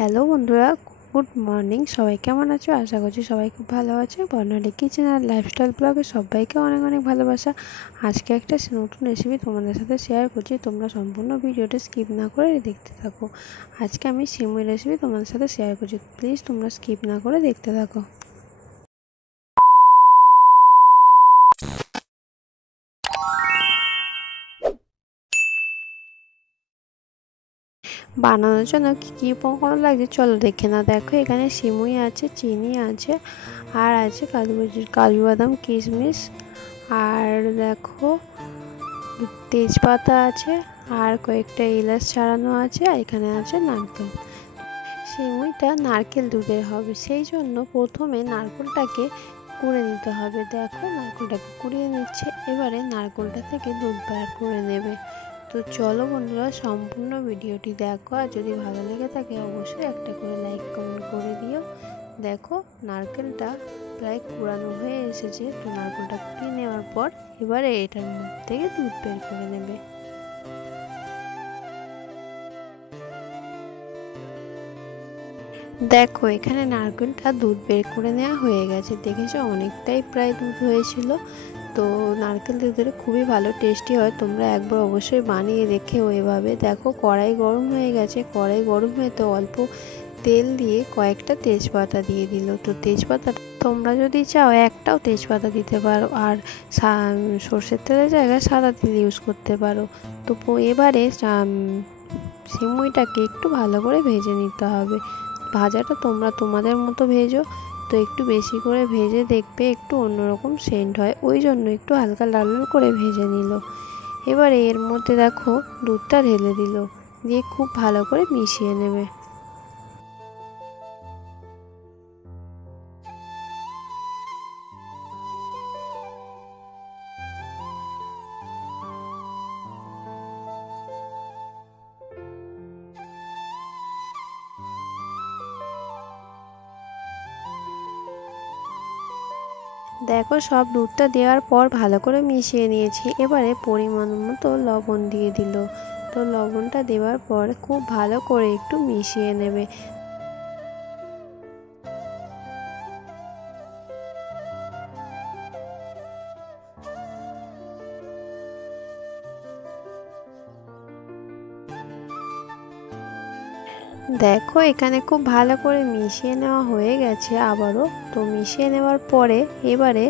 Hello বন্ধুরা, good morning. সবাই কেমন আছো? আশা করছি সবাই খুব ভালো আছে। বর্ণালী কিচেন আর লাইফস্টাইল ব্লগে সবাইকে অনেক অনেক ভালোবাসা। আজকে একটা নতুন রেসিপি তোমাদের সাথে শেয়ার করছি, তোমরা সম্পূর্ণ ভিডিওটা স্কিপ না করে দেখতে থাকো। আজকে আমি সিমুই রেসিপি তোমাদের সাথে শেয়ার করছি, প্লিজ তোমরা স্কিপ না করে দেখতে থাকো। বানানোর জন্য কী কী উপকরণ লাগছে চলো দেখে না। দেখো, এখানে সিমুই আছে, চিনি আছে, আর আছে কাজু বাদাম কিশমিশ, আর দেখো তেজপাতা আছে, আর কয়েকটা এলাচ ছাড়ানো আছে, আর এখানে আছে নারকেল। সিমুইটা নারকেল দুধের হবে, সেই জন্য প্রথমে নারকেলটাকে কুড়ে নিতে হবে। দেখো নারকেলটাকে কুড়িয়ে নিচ্ছে, এবারে নারকেলটা থেকে দুধ বার করে নেবে। তো চলো বন্ধুরা, সম্পূর্ণ ভিডিওটি দেখো, আর যদি ভালো লেগে থাকে অবশ্যই একটা করে লাইক কমেন্ট করে দিও। দেখো নারকেলটা প্রায় কুড়ানো হয়ে এসেছে। তো নারকেলটা কুড়িয়ে নেওয়ার পর এবারে এটার মধ্যে থেকে দুধ বের করে নেবে। দেখো এখানে নারকেলটা দুধ বের করে নেওয়া হয়ে গেছে, দেখেছো অনেকটাই প্রায় দুধ হয়েছিল। তো নারকেল দুধের খুবই ভালো টেস্টি হয়, তোমরা একবার অবশ্যই বানিয়ে দেখেও এভাবে। দেখো কড়াই গরম হয়ে গেছে, কড়াই গরম হয়ে তো অল্প তেল দিয়ে কয়েকটা তেজপাতা দিয়ে দিল। তো তেজপাতা তোমরা যদি চাও একটাও তেজপাতা দিতে পারো, আর সর্ষের তেলের জায়গায় সাদা তেল ইউজ করতে পারো। তো এবারে সিমুইটাকে একটু ভালো করে ভেজে নিতে হবে। ভাজাটা তোমরা তোমাদের মতো ভেজো, তো একটু বেশি করে ভেজে দেখবে একটু অন্যরকম সেন্ট হয়, ওই জন্য একটু হালকা লাল লাল করে ভেজে নিল। এবারে এর মধ্যে দেখো দুধটা ঢেলে দিল, দিয়ে খুব ভালো করে মিশিয়ে নেবে। দেখো সব দুধটা দেওয়ার পর ভালো করে মিশিয়ে নিয়েছি, এবারে পরিমাণ মতো লবণ দিয়ে দিল। তো লবণটা দেওয়ার পর খুব ভালো করে একটু মিশিয়ে নেবে। দেখো এখানে খুব ভালো করে মিশিয়ে নেওয়া হয়ে গেছে আবারও। তো মিশিয়ে নেওয়ার পরে এবারে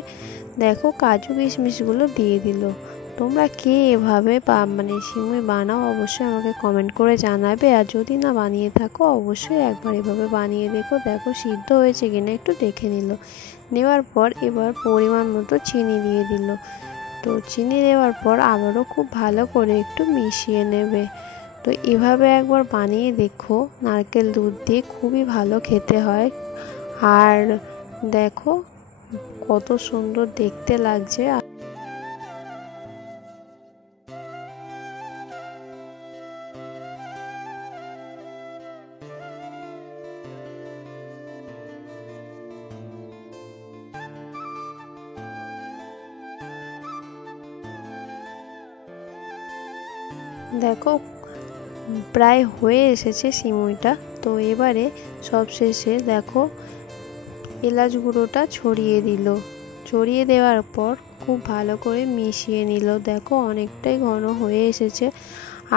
দেখো কাজু কিশমিশগুলো দিয়ে দিল। তোমরা কে এভাবে সিমুই বানাও অবশ্যই আমাকে কমেন্ট করে জানাবে, আর যদি না বানিয়ে থাকো অবশ্যই একবার এভাবে বানিয়ে দেখো। দেখো সিদ্ধ হয়েছে কিনা একটু দেখে নিল। নেওয়ার পর এবার পরিমাণ মতো চিনি দিয়ে দিল। তো চিনি দেওয়ার পর আবারও খুব ভালো করে একটু মিশিয়ে নেবে। তো এভাবে একবার বানিয়ে দেখো, নারকেল দুধ দিয়ে খুবই ভালো খেতে হয়। আর দেখো কত সুন্দর দেখতে লাগছে। দেখো প্রায় হয়ে এসেছে সিমুইটা। তো এবারে সবশেষে দেখো এলাচ গুঁড়োটা ছড়িয়ে দিল। ছড়িয়ে দেওয়ার পর খুব ভালো করে মিশিয়ে নিল। দেখো অনেকটাই ঘন হয়ে এসেছে,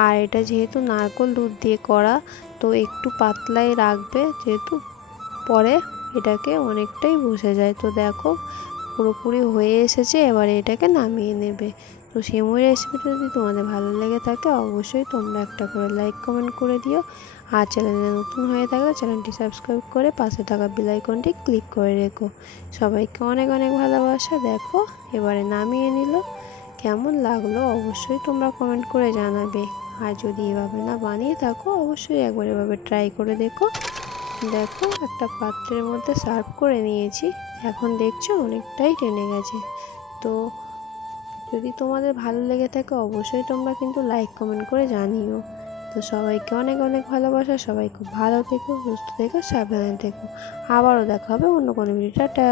আর এটা যেহেতু নারকেল দুধ দিয়ে করা, তো একটু পাতলাই রাখবে, যেহেতু পরে এটাকে অনেকটাই বসে যায়। তো দেখো পুরোপুরি হয়ে এসেছে, এবারে এটাকে নামিয়ে নেবে। তো সিমুই রেসিপিটা যদি তোমাদের ভালো লেগে থাকে অবশ্যই তোমরা একটা করে লাইক কমেন্ট করে দিও, আর চ্যানেলে নতুন হয়ে থাকলে চ্যানেলটি সাবস্ক্রাইব করে পাশে থাকা বেল আইকনটি ক্লিক করে রেখো। সবাইকে অনেক অনেক ভালোবাসা। দেখো এবারে নামিয়ে নিল, কেমন লাগলো অবশ্যই তোমরা কমেন্ট করে জানাবে। আর যদি এভাবে না বানিয়ে থাকো অবশ্যই একবার এভাবে ট্রাই করে দেখো। দেখো একটা পাত্রের মধ্যে সার্ভ করে নিয়েছি, এখন দেখছো অনেকটাই টেনে গেছে। তো যদি তোমাদের ভালো লেগে থাকে অবশ্যই তোমরা কিন্তু লাইক কমেন্ট করে জানিও। তো সবাইকে অনেক অনেক ভালোবাসা। সবাই খুব ভালো থেকো, সুস্থ থেকো, সাবধানে থেকো। আবারও দেখা হবে অন্য কোনো ভিডিও। টাটা।